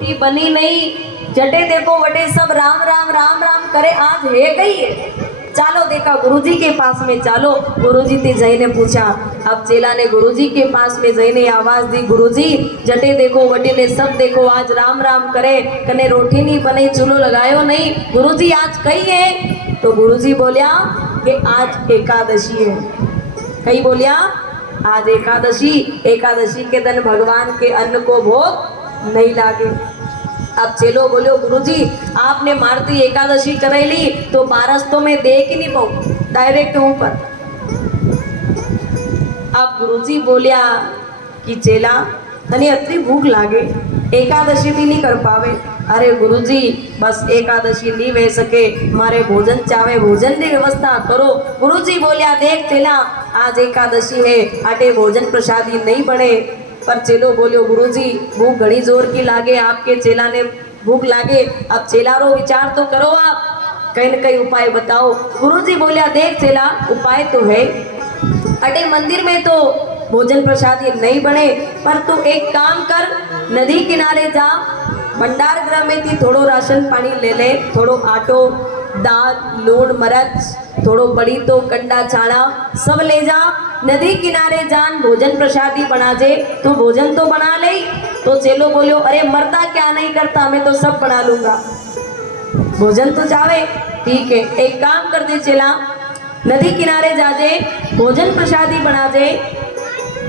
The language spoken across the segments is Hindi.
रोटी बनी नहीं, जटे देखो वटे सब राम राम राम राम करे, आज है कही है। चालो देखा गुरुजी के पास में, चालो गुरुजी ते जईने पूछा। अब चेला ने गुरुजी के पास में जईने आवाज दी, गुरुजी जटे देखो वटे ने सब देखो आज राम राम करे, कने रोटी नहीं बनी, चूल्हो लगायो नहीं, गुरुजी आज कही है। तो गुरुजी बोलिया कि आज एकादशी है। कही बोलिया आज एकादशी, एकादशी के दिन भगवान के अन्न को भोग नहीं लागे। अब चेलो बोलो गुरुजी आपने मारती एकादशी करेली तो बारस तो मैं देख ही नहीं पाऊं, डायरेक्ट ऊपर। अब गुरुजी बोलिया कि चेला तने अतरी भूख लागे, एकादशी भी नहीं कर पावे। अरे गुरुजी बस एकादशी नहीं वे सके, मारे भोजन चावे, भोजन की व्यवस्था करो। गुरुजी बोलिया देख चेला आज एकादशी है, आटे भोजन प्रसादी नहीं बने। पर चेलो बोलियो गुरुजी भूख घड़ी जोर की लागे, आपके चेला ने भूख लागे, अब चेलारो विचार तो करो, आप कहीं न कहीं उपाय बताओ। गुरुजी बोलिया देख चेला उपाय तो है, अटे मंदिर में तो भोजन प्रसादी नहीं बने, पर तू एक काम कर, नदी किनारे जा, भंडार गृह में थी थोड़ो राशन पानी ले ले, थोड़ो आटो दाल लूण मरच, थोड़ो बड़ी तो कंडा चाड़ा सब ले जा, नदी किनारे जान भोजन प्रसादी बना जे, तू भोजन तो बना ले। तो चेलो बोलियो अरे मरता क्या नहीं करता, मैं तो सब बना लूंगा, भोजन तो जावे। ठीक है एक काम कर दे चेला, नदी किनारे जा जे, भोजन प्रसादी बना जे,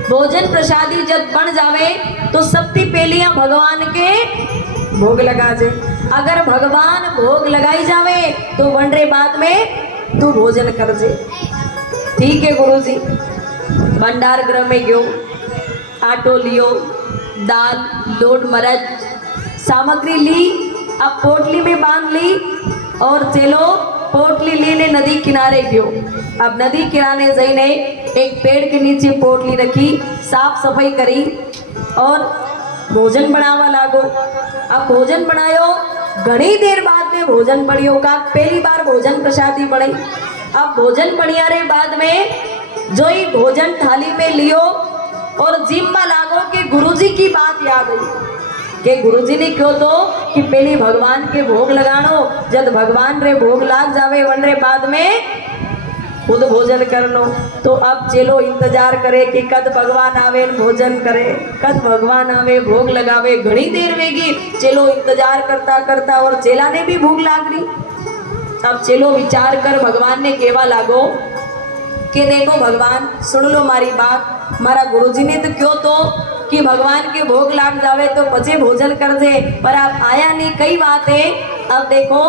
भोजन प्रसादी जब बन जावे तो सबसे पहले यहाँ भगवान के भोग लगा जे। अगर भगवान भोग लगाई जावे तो वनरे बाद में तू भोजन कर जे। ठीक है गुरुजी। भंडार गृह में गयो, आटो लियो, दाल लोट मरच सामग्री ली, अब पोटली में बांध ली और चलो पोटली लेने नदी किनारे गयो। अब नदी किनारे जईने एक पेड़ के नीचे पोटली रखी, साफ सफाई करी और भोजन बनावा लागो। अब भोजन बनायो, घनी देर बाद में भोजन बढ़ियो का, पहली बार भोजन प्रसादी बनी। अब भोजन बढ़िया रे बाद में जो ही भोजन थाली में लियो और जिम्मा लागो कि गुरुजी की बात याद आई कि गुरुजी ने क्यों तो कि पहले भगवान के भोग लगानो, जब भगवान रे भोग लाग जावे वन रे बाद में खुद भोजन करनो। तो अब चेलो इंतजार करे कि कद भगवान आवे भोजन करे, कद भगवान आवे भोग लगावे। घनी देर वेगी चेलो इंतजार करता करता और चेला ने भी भूख लाग रही। अब चेलो विचार कर भगवान ने केवा लागो कि देखो भगवान सुन लो मारी बात, मारा गुरुजी ने तो क्यों तो कि भगवान के भोग लाग जावे तो पचे भोजन कर दे, पर आप आया नहीं, कई बात है। अब देखो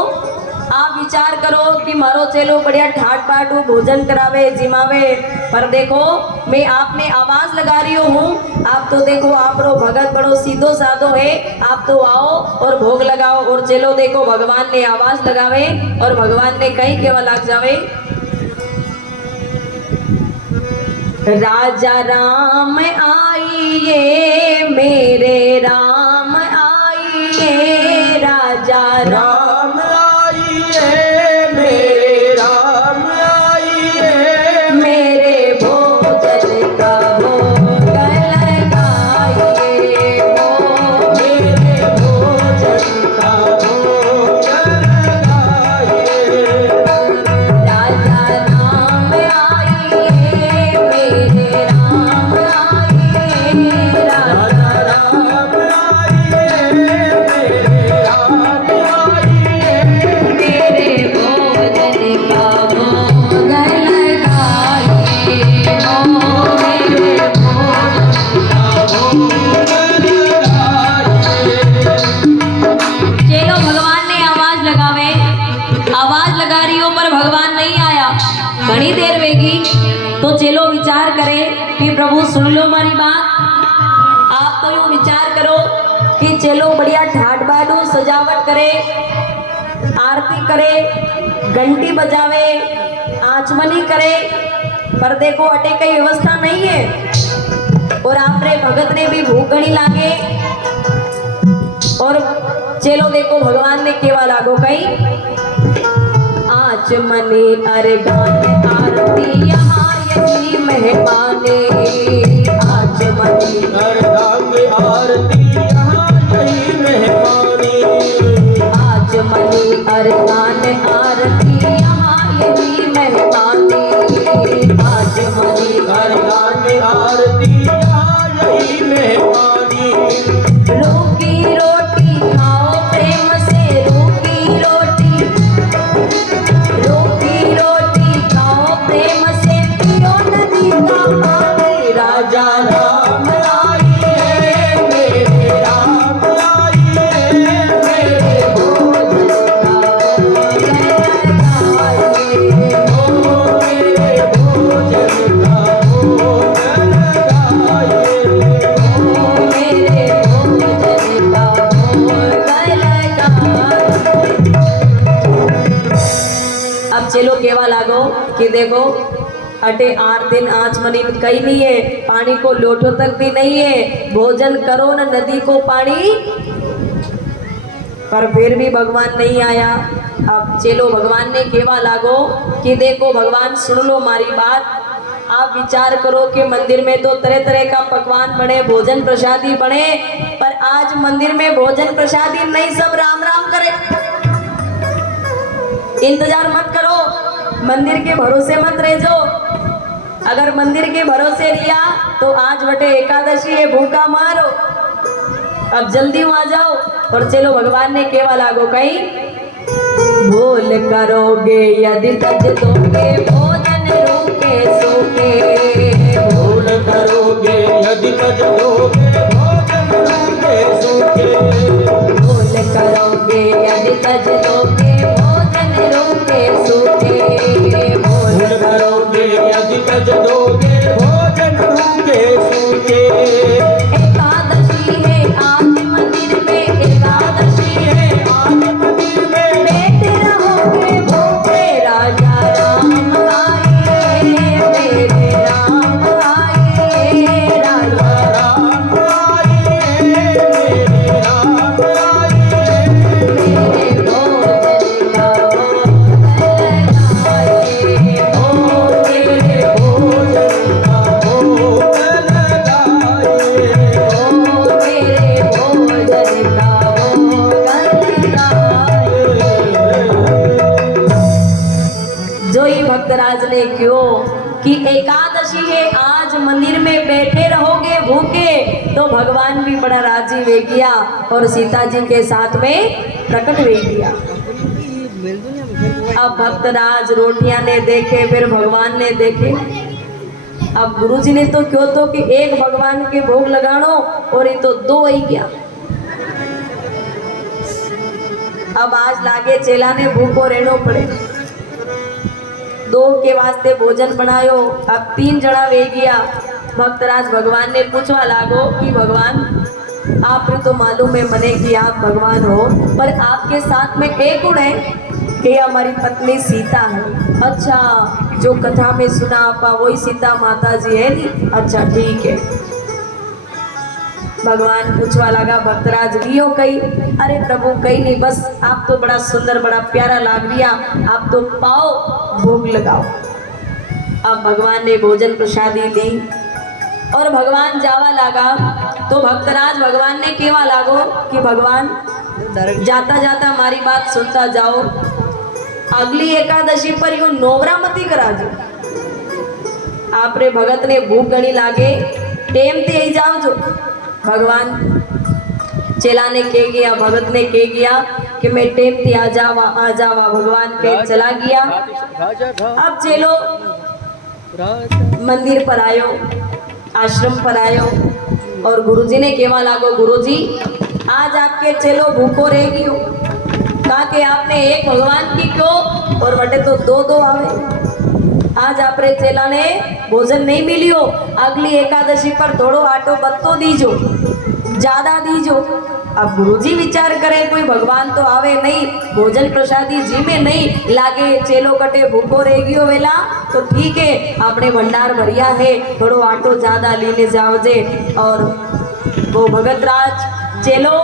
आप विचार करो कि मारो चेलो बढ़िया ठाट बाटू भोजन करावे जिमावे, पर देखो मैं आपने आवाज लगा रही हूँ, आप तो देखो आप रो भगत बड़ो सीधो साधो है, आप तो आओ और भोग लगाओ। और चलो देखो भगवान ने आवाज लगावे और भगवान ने कहीं केवा लाग जावे, राजा राम आइए मेरे राम आइए, राजा राम आइए मेरे राम आइए, मेरे भोजन का भोग लगाइए, मेरे भोजन का भोग लगाइए। राजा राम आइए मेरे राम आइए, राजा राम आइए मेरे राम आइए, मेरे भोजन का भोग लगाइए, मेरे चलो भगवान ने आवाज लगावे, आवाज लगा रही हो पर भगवान नहीं आया, घनी देर वेगी। तो चलो विचार करे कि प्रभु सुन लो मारी बात। आप तो यूं विचार करो कि चलो बढ़िया ठाट बाटू सजावट करे, आरती करे, घंटी बजावे, आचमनी करे, पर देखो अटे कई व्यवस्था नहीं है और आपरे भगत ने भी भूख घनी लागे। और चलो देखो भगवान ने केवा लागो कहीं, आचमनी अर्घान आरती यहाँ यही मेहमाने, आचमनी अर्घांग आरती यहाँ यही मेहमान। अरमान आरती यहाँ यही मेहमानी आज मनी अरमान आरती यही मेहमानी रूखी रोटी खाओ प्रेम से रूखी रोटी खाओ प्रेम से पियो नदी का पानी राजा राम आइए मेरे राम आइए मेरे भोजन ओ मेरे भोजन का भोजन गाइए मेरे भोजन का अब चलो केवा लागो कि देखो अटे 8 दिन आँच मनी कहीं नहीं है, पानी को लोटो तक भी नहीं है, भोजन करो न नदी को पानी, पर फिर भी भगवान नहीं आया। अब चलो भगवान ने केवा लागो कि देखो भगवान सुन लो मारी बात, आप विचार करो कि मंदिर में तो तरह तरह का पकवान बने, भोजन प्रसादी बने, पर आज मंदिर में भोजन प्रसादी नहीं, सब राम राम करे। इंतजार मत करो, मंदिर के भरोसे मत रह जाओ। अगर मंदिर के भरोसे रिया तो आज बटे एकादशी है, भूखा मारो, अब जल्दी वहां जाओ। और चलो भगवान ने केवा लागो कहीं भूल करोगे यदि तज दोगे भोजन रूखे सूखे, भूल करोगे यदि तज दोगे भोजन रूखे सूखे भूल करोगे यदि तज दोगे भोजन रूखे सूखे, भूल करोगे यदि तज दोगे भोजन रूखे सूखे एकादशी है आज मंदिर में, एकादशी है आज मंदिर में बैठे रहोगे भूखे, राजा राम आए मेरे राम आए, राजा राम आइए मेरे राम आइए मेरे भोजन का लगाए, ओ मेरे भोजन का भोग लगाइए ओ मेरे भोजन का भोग लगाए। जो ही भक्तराज ने क्यों कि एकादशी है आज मंदिर में बैठे रहोगे भूखे, तो भगवान भी बड़ा राजी वे गया और सीता जी के साथ में प्रकट वे गया। अब भक्तराज रोटियां ने देखे, फिर भगवान ने देखे। अब गुरुजी ने तो क्यों तो कि एक भगवान के भोग लगानो, और ये तो 2 ही गया। अब आज लागे चेला ने भूखो रहनो पड़े, 2 के वास्ते भोजन बनायो, अब 3 जड़ा वे गया। भक्तराज भगवान ने पूछवा लागो कि भगवान आपने तो मालूम है मने कि आप भगवान हो, पर आपके साथ में एक गुण है कि हमारी पत्नी सीता है। अच्छा, जो कथा में सुना आपा वही सीता माता जी है नी? अच्छा ठीक है। भगवान पूछवा लगा भक्तराज रियो कही? अरे प्रभु कहीं नहीं, बस आप तो बड़ा सुंदर बड़ा प्यारा लाग रिया, आप तो पाओ भोग लगाओ। अब भगवान ने भोजन प्रसादी दी और भगवान जावा लगा, तो भक्तराज भगवान ने केवा लागो कि भगवान जाता जाता हमारी बात सुनता जाओ, अगली एकादशी पर यूं नोवरा मती कराजो। आपरे भगत ने भूख गणी लागे, टेम ते ही जाओ जो। भगवान चेला ने कह गया, भगत ने कह गया कि मैं टेम ते आ जावा। भगवान के चला गया। अब चलो मंदिर पर आयो, आश्रम पर आयो, और गुरुजी ने केवा लागो गुरुजी आज आपके चेलो भूखो रहेगी हो, कहा कि आपने एक भगवान की क्यों और बटे तो 2 आवे। आज आपरे चेला ने भोजन नहीं मिलियो, अगली एकादशी पर थोड़ो आटो बत्तो दीजो, ज्यादा दीजो। अब गुरुजी विचार करे कोई भगवान तो आवे नहीं, भोजन प्रसादी जी में नहीं लागे, चेलो कटे भूखो रहेगी हो वेला, तो ठीक है आपने भंडार भरिया है, थोड़ो आटो ज्यादा लेने जाओजे। और वो भगत राज चेलो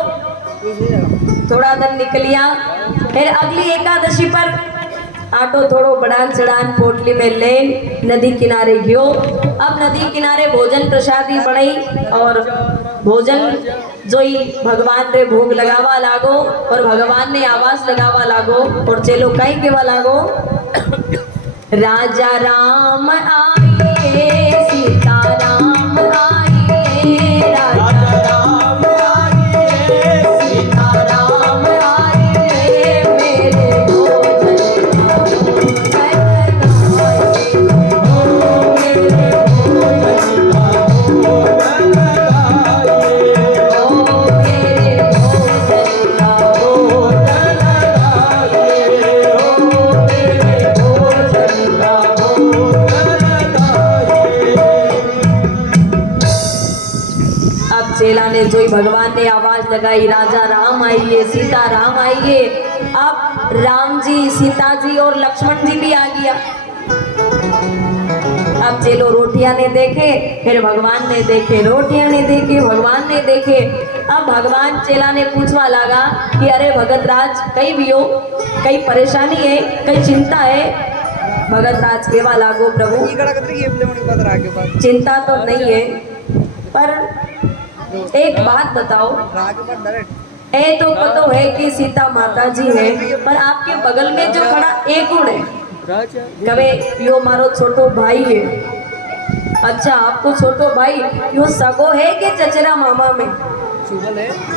थोड़ा दिन निकलिया, फिर अगली एकादशी पर आटो थोड़ो बढ़ान चढ़ान पोटली में ले नदी किनारे गयो। अब नदी किनारे भोजन प्रसादी बनाई और भोजन जो ही भगवान रे भोग लगावा लागो। और भगवान ने आवाज लगावा लागो और चेलो कई केवा लागो राजा राम आइए सीता राम आइए राजा राम आइए सीता राम आइए मेरे भोजन अब चेला ने जोई भगवान ने आवाज लगाई राजा राम आइए सीता राम आइए। अब राम जी सीता जी और लक्ष्मण जी भी आ गया। अब चेलो रोटियां ने देखे फिर भगवान ने देखे, रोटियां ने देखे भगवान ने देखे। अब भगवान चेला ने पूछवा लगा कि अरे भगत राज कई भी हो, कई परेशानी है, कई चिंता है। भगत राज केवा लागो प्रभु चिंता तो नहीं है, पर एक बात बताओ, ए तो पता है कि सीता माता जी है, पर आपके बगल में जो खड़ा एक कौन है? कवे यो मारो छोटो भाई है। अच्छा आपको छोटो भाई यो सगो है कि चचेरा मामा में?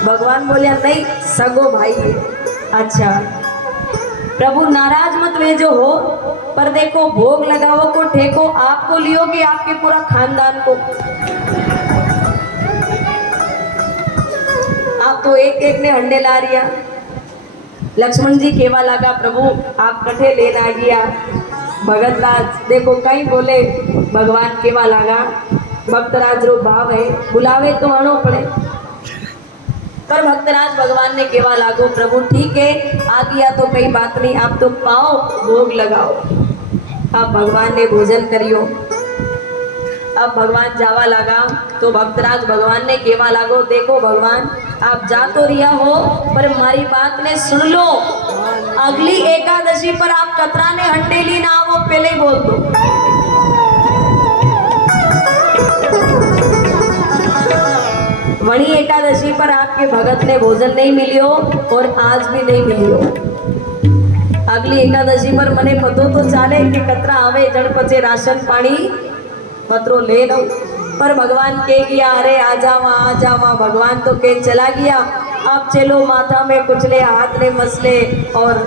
भगवान बोलिया नहीं सगो भाई है। अच्छा प्रभु नाराज मत भेजो हो, पर देखो भोग लगाओ को ठेको आपको लियो कि आपके पूरा खानदान को? आप तो एक एक ने हंडे ला रिया। लक्ष्मण जी केवा लगा प्रभु आप कठे लेना गया। भगत राज देखो कहीं बोले भगवान केवा लगा भक्तराज रो भाव है बुलावे तो आनो पड़े। पर भक्तराज भगवान ने केवा लागो प्रभु ठीक है आ गया तो कोई बात नहीं, आप तो पाओ भोग लगाओ। आप भगवान ने भोजन करियो। अब भगवान जावा लगा तो भक्तराज भगवान ने केवा लागो देखो भगवान आप जा तो रिया हो, पर हमारी बात ने सुन लो, अगली एकादशी पर आप कतरा ने हंडेली ना आवो पहले ही बोल दो। वही एकादशी पर आपके भगत ने भोजन नहीं मिलियो और आज भी नहीं मिलियो। अगली एकादशी पर मने पतो तो चाले कि कतरा आवे जन पचे राशन पानी पत्रो ले लो, पर भगवान के गया अरे आ जावा भगवान तो के चला गया। अब चलो माथा में कुचले हाथ ने मसले और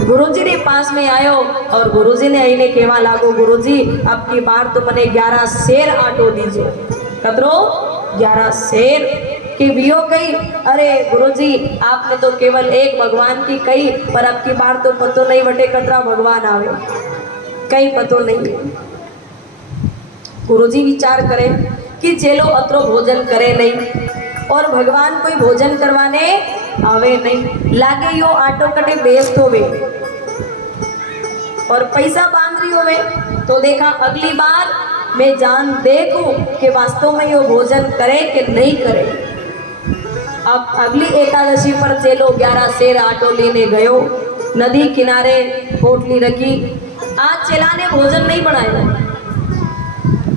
गुरुजी ने पास में आयो और गुरुजी ने आईने केवा लागो गुरुजी अब की बार तो मने 11 शेर आटो दीजो। कतरो 11 शेर की बियो कही। अरे गुरुजी आपने तो केवल एक भगवान की कही, पर अब की बार तो पतो नहीं बटे कतरा भगवान आवे कहीं पतो नहीं। गुरुजी विचार करें कि चेलो अतरो भोजन करे नहीं और भगवान कोई भोजन करवाने आवे नहीं, लागे यो आटो कटे बेस्ट होवे और पैसा बांध रही होवे। तो देखा अगली बार मैं जान देखूं कि वास्तव में यो भोजन करे कि नहीं करे। अब अगली एकादशी पर चेलो 11 शेर आटो लेने गयो, नदी किनारे पोटली रखी। आज चेला ने भोजन नहीं बनाया,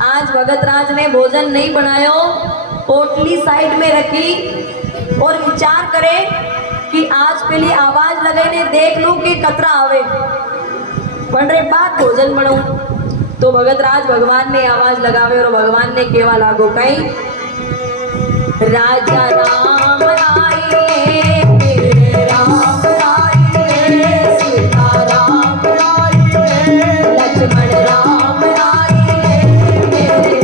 आज भगत राज ने भोजन नहीं बनायो, पोटली साइड में रखी और विचार करे कि आज पहली आवाज लगाने देख लूं कि कतरा आवे बन रे बात भोजन बनाऊं। तो भगत राज भगवान ने आवाज लगावे और भगवान ने केवा लागो कहीं राजा राम आइए मेरे राम आइए सीता राम आइए लक्ष्मण राम आइए मेरे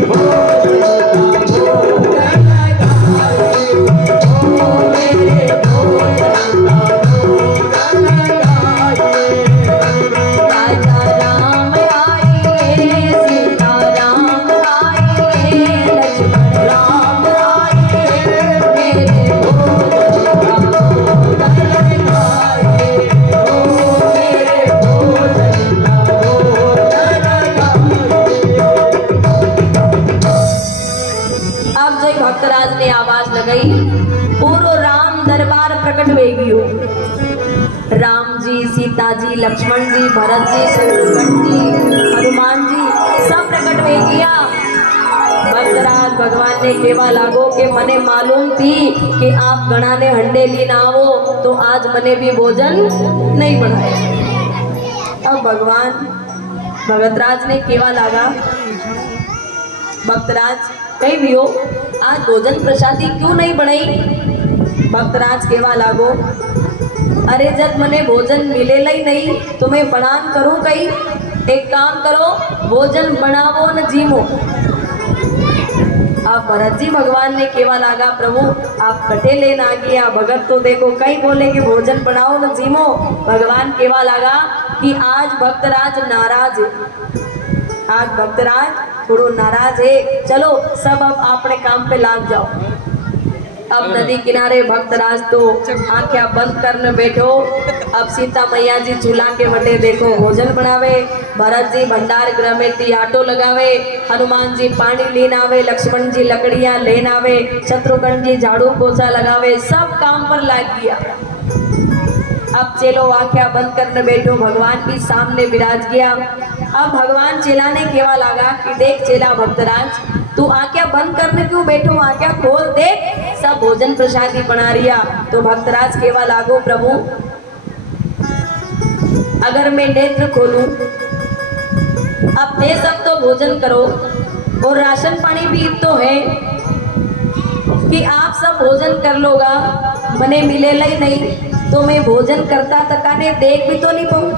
भक्तराज ने आवाज लगाई पूरो राम दरबार प्रकट वेगियो। राम जी सीता जी लक्ष्मण जी भरत जी शत्रुघ्न जी हनुमान जी सब प्रकट वे गया। भक्तराज भगवान ने केवा लागो कि मने मालूम थी कि आप घना ने हंडे लीन आवो तो आज मने भी भोजन नहीं बनाए। अब भगवान भगतराज ने केवा लागा, भक्तराज कहीं भी हो आज भोजन प्रसादी क्यों नहीं बनाई। भक्तराज केवा लागो, अरे जब मने भोजन मिलेला ही नहीं तो मैं बनान करूं कहीं। एक काम करो, भोजन बनावो न जीमो। अब भरत जी भगवान ने केवा लागा, प्रभु आप कटे लेना आ गया। भगत तो देखो कहीं बोले कि भोजन बनाओ न जीमो। भगवान केवा लागा कि आज भक्तराज नाराज है, आज भक्तराज थोड़ो नाराज है, चलो सब अब अपने काम पे लाग जाओ। अब नदी किनारे भक्तराज तो आंखें बंद करने बैठो। अब सीता मैया जी चूल्हा के वटे देखो भोजन बनावे, भरत जी भंडार गृह में थी आटो लगावे, हनुमान जी पानी लेन आवे, लक्ष्मण जी लकड़ियां लेन आवे, शत्रुघ्न जी झाड़ू पोछा लगावे, सब काम पर लाग गया। अब चेलो आंखें बंद करने बैठो, भगवान भी सामने विराज गया। अब भगवान चेला ने केवा लागा कि देख चेला भक्तराज तू आंखें बंद करने क्यों बैठो, आंखें खोल देख सब भोजन प्रसादी बना रिया। तो भक्तराज केवा लागो, प्रभु अगर मैं नेत्र खोलूं अब ये सब तो भोजन करो और राशन पानी भी तो है कि आप सब भोजन कर लोगा, मने मिलेला ही नहीं तो मैं भोजन करता तकाने देख भी तो नहीं पाऊं।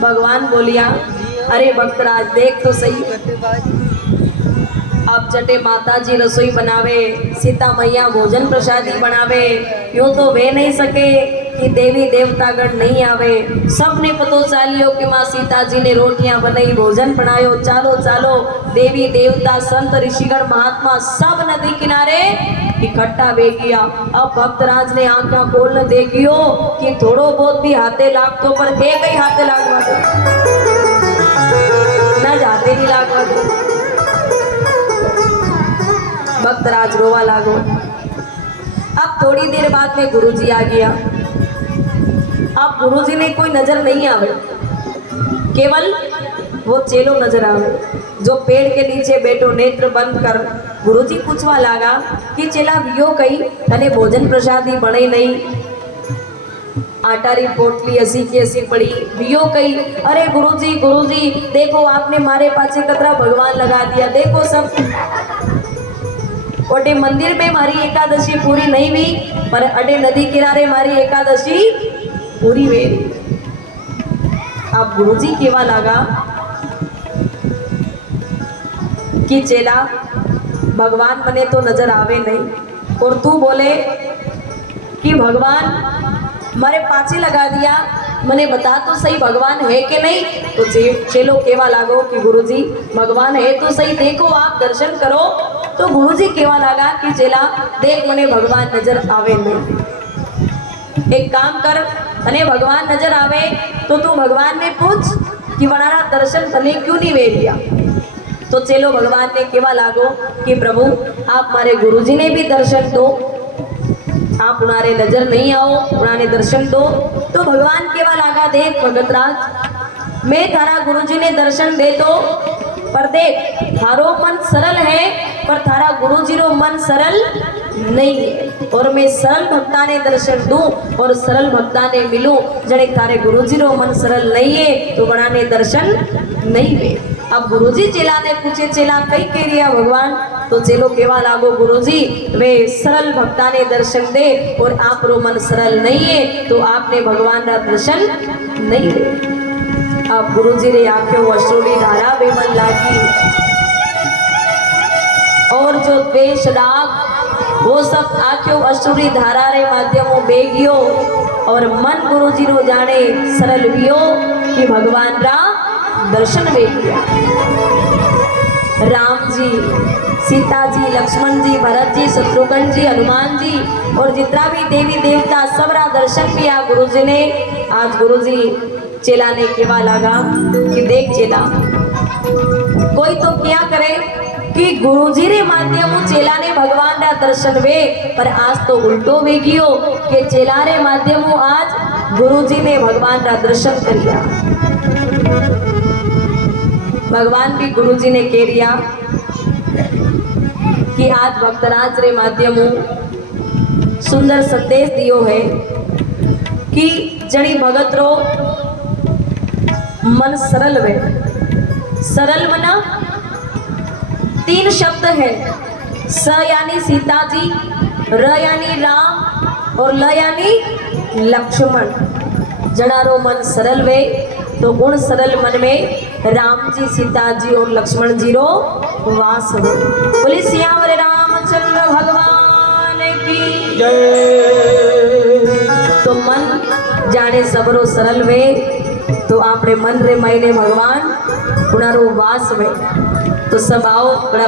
भगवान बोलिया, अरे भक्तराज देख तो सही। अब जटे माता जी रसोई बनावे, सीता मैया भोजन प्रसादी बनावे, यूं तो वे नहीं सके कि देवी देवतागण नहीं आवे। सबने पतो चालियो कि माँ सीता जी ने रोटियां बनाई, भोजन बनायो। चालो चालो देवी देवता संत ऋषिगण महात्मा सब नदी किनारे इकट्ठा वे गया। अब भक्तराज ने आंखें खोलने देखियो कि थोड़ो बहुत भी हाथे लागतो पर एक ही हाथे लागवा दो, न जाते नहीं लागवा दो। भक्तराज रोवा लागो। अब थोड़ी देर बाद में गुरुजी आ गया। अब गुरुजी ने कोई नजर नहीं आवे, केवल वो चेलो नजर आवे जो पेड़ के नीचे बैठो नेत्र बंद कर। गुरुजी पूछवा लागा कि चेला वियो कही तने भोजन प्रसादी बने नहीं, आटा री पोटली ऐसी की ऐसी पड़ी, वियो कही। अरे गुरुजी देखो आपने मारे पाछे कतरा भगवान लगा दिया, देखो सब ओटे मंदिर में मारी एकादशी पूरी नहीं हुई पर अटे नदी किनारे मारी एकादशी पूरी हुई। अब गुरुजी केवा लागा कि चेला भगवान मने तो नजर आवे नहीं और तू बोले कि भगवान मारे पाछे लगा दिया, मने बता तो सही भगवान है कि नहीं। तो चेलो केवा लागो कि गुरुजी भगवान है तो सही, देखो आप दर्शन करो। तो गुरुजी केवा लागा कि चेला देख मने भगवान नजर आवे नहीं, एक काम कर तने भगवान नजर आवे तो तू भगवान ने पूछ कि वनारा दर्शन तने क्यों नहीं वे लिया। तो चेलो भगवान ने केवा लागो कि प्रभु आप मारे गुरुजी ने भी दर्शन दो, आप उनारे नजर नहीं आओ, उन्होंने दर्शन दो। तो भगवान केवा लागा देख भगतराज मैं थारा गुरुजी ने दर्शन दे तो पर देख थारो मन सरल है पर थारा गुरुजी रो मन सरल नहीं है। और मैं सरल भक्ता ने दर्शन दूं और सरल भक्ता ने मिलूं, जने थारे गुरुजी रो मन सरल नहीं है तो बड़ा ने दर्शन नहीं वे। अब गुरुजी चेला ने पूछे चेला कई कह रिया भगवान। तो चेलो केवा लागो गुरुजी वे सरल भक्ता ने दर्शन दे और आप रो मन सरल नहीं है तो आपने भगवान का दर्शन नहीं दे। अब गुरुजी रे आंखों अश्रुनी धारा बेमन लागी और जो द्वेष राग वो सब आंखों अश्रुनी धारा रे माध्यमों बेगियो और मन गुरुजी रो जाने सरल वियो कि भगवान रा दर्शन बेगिया। राम जी, सीता जी, लक्ष्मण जी, भरत जी, शत्रुघ्न जी, हनुमान जी और जितना भी देवी देवता सबरा दर्शन किया गुरुजी ने। आज गुरुजी चेला ने केवा लागा कि देख चेला कोई तो क्या करे कि गुरुजी रे माध्यम चेला ने भगवान रा दर्शन वे पर आज तो उल्टो वे गयो कि चेला रे माध्यम आज गुरुजी ने भगवान रा दर्शन करिया। भगवान भी गुरुजी ने कह रिया कि आज भक्तराज रे माध्यमों सुंदर संदेश दियो है कि जड़ी भगत रो मन सरल वे। सरल मना 3 शब्द है, स यानी सीता जी, र यानी राम और ल यानी लक्ष्मण। जड़ारो मन सरल वे तो गुण सरल मन में राम जी, सीता जी और लक्ष्मण जी रो वास हो। बोले सियावर रामचंद्र भगवान की जय। तो मन जाने सबरो सरल वे तो आपने मन रे महीने भगवान उनारो वास वे। तो सब आओ बड़ा